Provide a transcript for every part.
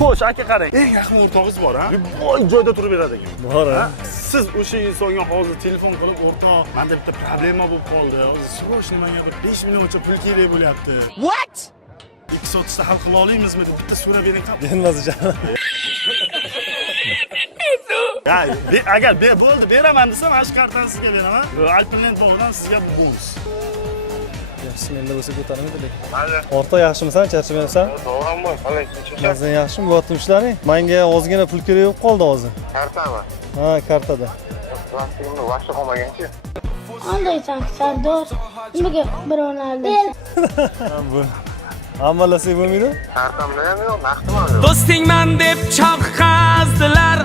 Xo'sh, aka qarang. Eng yaqin o'rtog'ingiz bor, ha? Boy joyda turib beradi ekan. Bor, ha? Siz o'sha insonga hozir telefon qilib, o'rtoq, menda bitta problema bo'lib qoldi. Hozir srochniy menga bir 5 millioncha pul kerak bo'lyapti. What? 2 soat ichida hal qila olamizmi deb bitta so'rab bering qap. Bermascha. Ha, agar bo'ldi, beraman desa, mana shu kartani sizga beraman. Alpinland bog'idan sizga bu bonus. Yaxshi, menda bo'lsa ko'tarmaydi. Mayli. O'rta yaxshimisan, charchamayapsan? To'g'rimi? Qalay, tinchlikmi? Sizlar yaxshimi? Bo'lyapti ishlaring? Menga ozgina pul kerak bo'lib qoldi hozir. Kartami? Ha, kartada. Plastikimni vaqti qolmaganchi. Qandaysan, Sardor? Nimaga birovlarni Bu amalasak bo'lmaydi? Kartamda ham yo'q, naqdmi yo'q? Do'stingman deb chaqqazdilar.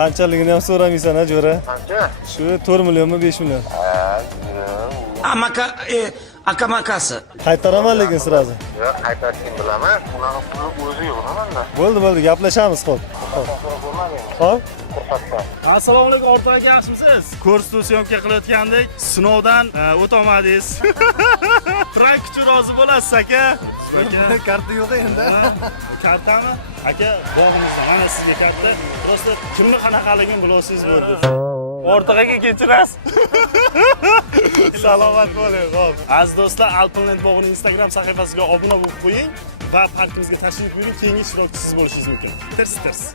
Qanchaligini ham so'ramaysan, ha, jo'ra? Qancha? Shu 4 millionmi, 5 million? Amaka, akamakasi. Qaytaraman lekin sirazi. Yo'q, qaytarishni bilaman. Unaqa pul o'zi yo'q manda. Bo'ldi, gaplashamiz, xo'p. Xo'p. Assalomu alaykum, o'rtoq aka, yaxshimisiz? Ko'rsatuv syomka qilayotgandik, sinovdan o'tolmadingiz. Prank uchun rozi bo'lasiz, aka? Karta yo'q endi. Kartami? Aka, bog'imizda mana sizga karta. Prosta kimni qanaqaligini bilasiz bo'ldi. O'rtoq aka, kechirasiz. Salomat bo'ling, xo'p. Aziz do'stlar, Alpinland bog'ining Instagram sahifasiga obuna bo'lib qo'ying va parkimizga tashrif buyuring, keyingi ishtirokchisiz bo'lishingiz mumkin. Tirs.